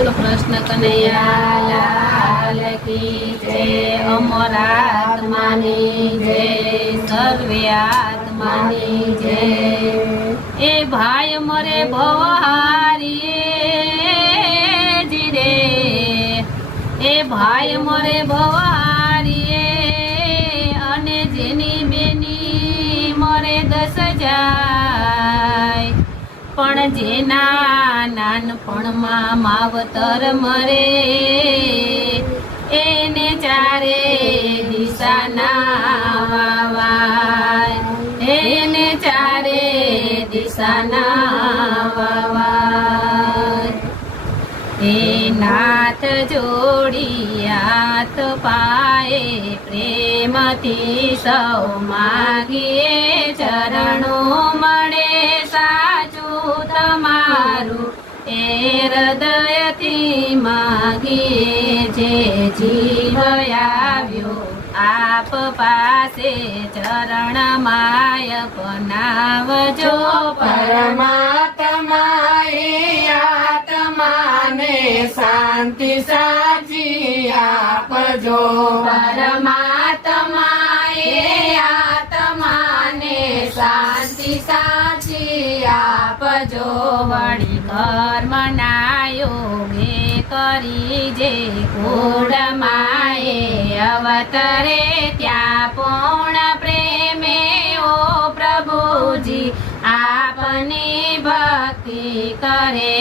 બોલો કૃષ્ણ કનૈયા લાલ કી જય। અમર આત્માની જય, સર્વે આત્માની જય। એ ભાઈ મરે ભવહારી જીરે, એ ભાઈ મરે ભવહારી અને જેની બેની મરે 10,000 પણ જેના નાનપણમાં માવતર મરે એને ચારે દિશાના વાવાય, એને ચારે દિશાના વાવાય। એ નાથ જોડી હાથ પાએ પ્રેમથી સૌ માગીએ, ચરણો મળે સાચું તમારું એ હૃદયથી માગીએ। જે જીવ આવ્યો આપ પાસે ચરણ માય બનાવજો, પરમાત્માએ આત્માને શાંતિ સાચી આપજો, પરમાત્માએ આત્માને શાંતિ સાચી આપજો। વળી કર્મના યોગે કરી જે કુળમાએ અવતરે ત્યાં પૂર્ણ પ્રેમે ઓ પ્રભુજી આપની ભક્તિ કરે।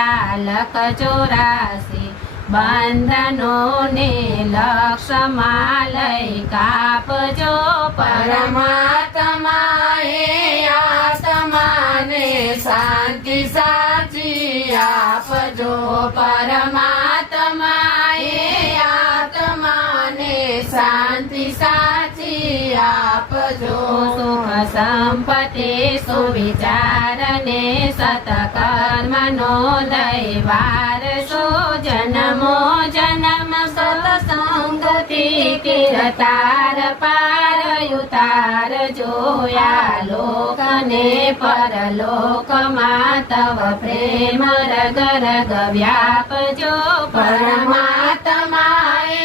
આ 184 બંધનોને લક્ષમાં લઈ કાપજો, પરમાત્માએ આત્માને શાંતિ સાચી આપજો, પરમાત્માએ આત્માને શાંતિ સાચી આપજો। સુખ સંપત્તિ સુવિચારને સતકર્મનો દૈવારસો, જન્મો જન્મ સત્સંગથી કિરતાર પાર ઉતાર જોયા। લોકને પરલોકમાં તવ પ્રેમ રગ રગ વ્યાપજો, પરમાત્માએ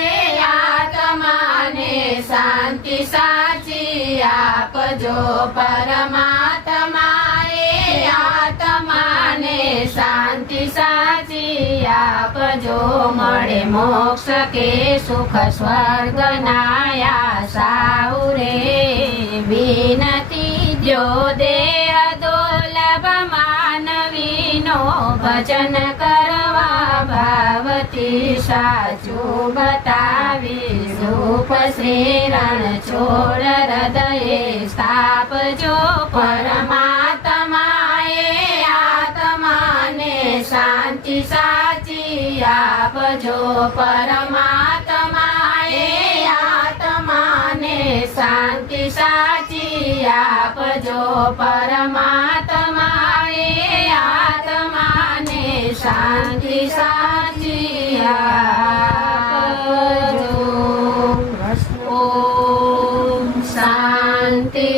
આત્માને શાંતિ સાચી આપજો, પરમાત્માએ આત્માને શાંતિ સાચી આપજો। મળે મોક્ષ કે સુખ સ્વર્ગના આશાઓ રે વિનતી જો દેહ દુર્લભ માનવીનો ભજન કરવા ભાવથી સાચું બતાવી રૂપ શ્રી રણ છોડ હૃદયે સ્થાપજો, પરમાત્માએ આત્માને શાંતિ સાચી આપજો, પરમાત્માએ આત્માને શાંતિ સાચી આપજો, પરમાત્માએ આત્માને શાંતિ સાચી આપજો। ઓમ શાંતિ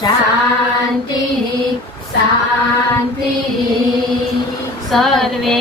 શાંતિ શાંતિ। સર્વે